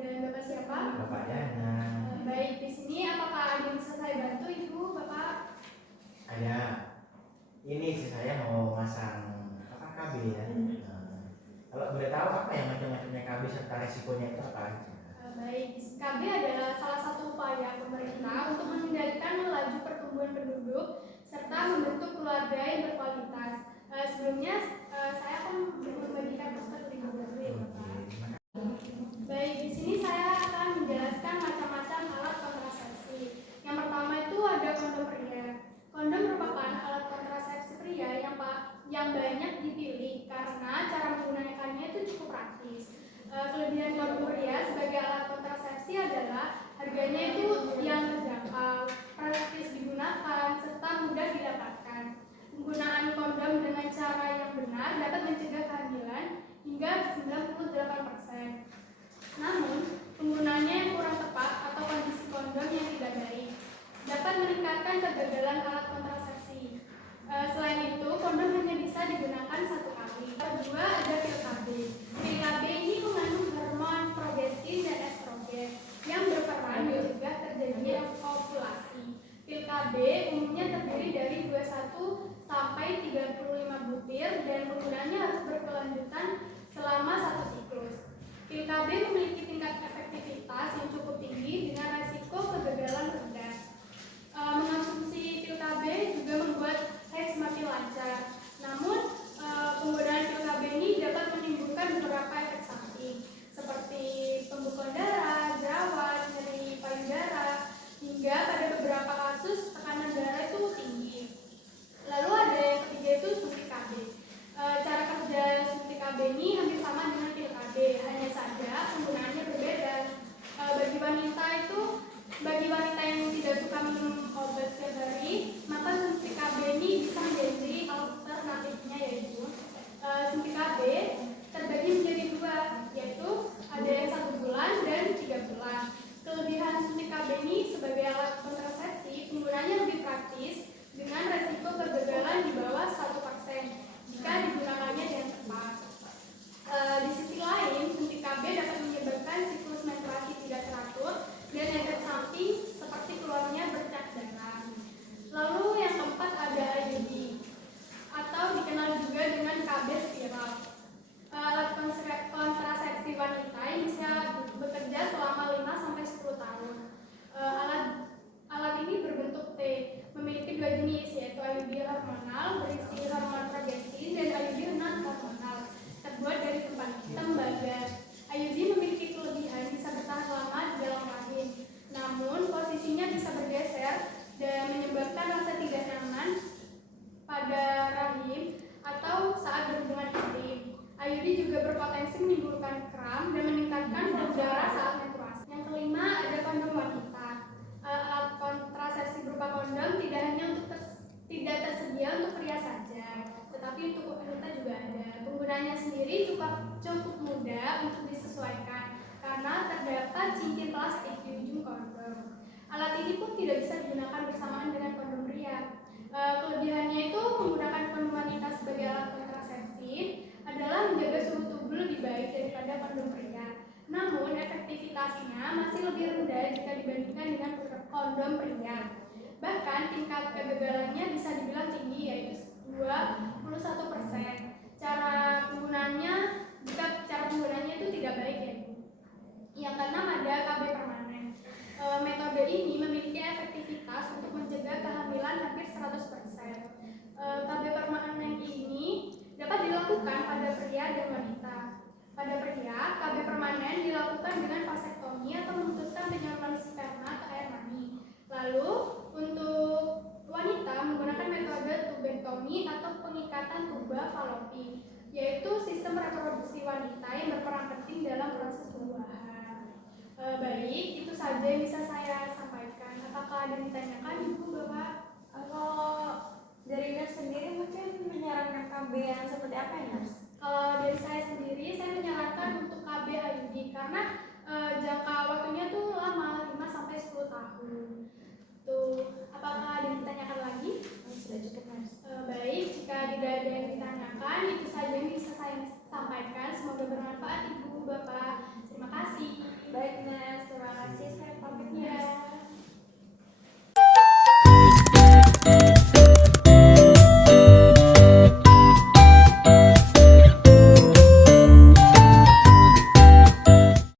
Dan Bapak siapa? Bapak Dana. Baik, di sini apakah ada yang bisa saya bantu, Ibu, Bapak? Ada. Ini sih saya mau masang apa KB ya. Kalau boleh tahu apa yang macam-macamnya KB serta resikonya itu apa aja? Baik, KB adalah salah satu upaya pemerintah untuk mengendalikan laju pertumbuhan penduduk serta membentuk keluarga yang berkualitas. Sebelumnya saya akan membagikan poster di dulu ya, Bapak. Baik, di sini saya akan menjelaskan macam-macam alat kontrasepsi. Yang pertama itu ada kondom pria. Kondom merupakan alat kontrasepsi pria yang banyak dipilih karena cara menggunakannya itu cukup praktis. Kelebihan kondom pria sebagai alat kontrasepsi adalah harganya itu yang terjangkau, praktis digunakan, serta mudah didapatkan. Penggunaan kondom dengan cara yang benar dapat mencegah kehamilan hingga 98%. Namun, penggunaannya yang kurang tepat atau kondisi kondom yang tidak baik dapat meningkatkan kegagalan alat kontrasepsi. Selain itu, kondom hanya bisa digunakan satu kali. Kedua, ada pil KB. Pil KB ini mengandung hormon progestin dan estrogen yang berperan mencegah terjadinya ovulasi. Pil KB umumnya terdiri dari 21 sampai 35 butir dan penggunaannya harus berkelanjutan selama satu siklus. Pil KB memiliki tingkat efektivitas yang cukup tinggi dengan resiko kegagalan rendah. Mengonsumsi pil KB juga membuat haid semakin lancar. Namun, penggunaan pil KB ini dapat menimbulkan beberapa efek samping seperti pembekuan darah, jerawat, nyeri payudara, hingga pada beberapa kasus tekanan darah itu tinggi. Lalu ada yang ketiga itu suntik KB. Cara kerja suntik KB ini hampir sama dengan pil KB, hanya saja penggunaannya berbeda. Bagi wanita yang tidak suka minum obat setiap hari, maka suntik KB ini bisa menjadi alternatifnya, yaitu suntik KB terbagi menjadi dua, yaitu ada yang 1 bulan dan 3 bulan. Kelebihan suntik KB ini sebagai alat kontrasepsi, penggunanya lebih praktis dengan resiko kegagalan di bawah 1% jika digunakannya dengan tepat. Di sisi lain, suntik KB dapat menyebabkan siklus menstruasi tidak teratur dan efek samping seperti keluarnya bercak darah. Lalu yang keempat ada IUD atau dikenal juga dengan KB spiral. Alat kontrasepsi wanita yang bisa bekerja selama 5-10 tahun. Alat ini berbentuk T, memiliki 2 jenis, yaitu IUD hormonal berisi hormon progestin dan IUD non hormonal terbuat dari tembaga. IUD memiliki kelebihan bisa bertahan lama di dalam rahim, namun posisinya bisa bergeser dan menyebabkan rasa tidak nyaman pada rahim atau saat berhubungan intim. IUD juga berpotensi menimbulkan kram dan meningkatkan volume darah saat menstruasi. Yang kelima ada kondom wanita. Alat kontrasepsi berupa kondom tidak hanya tidak tersedia untuk pria saja, tetapi untuk wanita juga ada. Penggunaannya sendiri cukup mudah untuk disesuaikan karena terdapat cincin plastik di ujung kondom. Alat ini pun tidak bisa digunakan bersamaan dengan kondom pria. Kelebihannya itu menggunakan kondom wanita sebagai alat kontrasepsi adalah menjaga suhu tubuh lebih baik daripada kondom pria. Namun efektivitasnya masih lebih rendah jika dibandingkan dengan kondom pria. Bahkan tingkat kegagalannya bisa dibilang tinggi, yaitu 21%. Jika cara penggunaannya itu tidak baik, ya. Yang keenam ada KB permanen. Metode ini memiliki efektivitas untuk mencegah kehamilan hampir 100%. KB permanen ini dapat dilakukan pada pria dan wanita. Pada pria, KB permanen dilakukan dengan vasektomi atau memutuskan penyaluran sperma ke air mani. Lalu untuk wanita menggunakan metode tubektomi atau pengikatan tuba falopi, yaitu sistem reproduksi wanita yang berperan penting dalam proses pembuahan. Baik, itu saja yang bisa saya sampaikan. kebanyakan itu saja yang bisa saya sampaikan. Semoga bermanfaat Ibu, Bapak. Terima kasih. Baik, Nes, terima kasih. Saya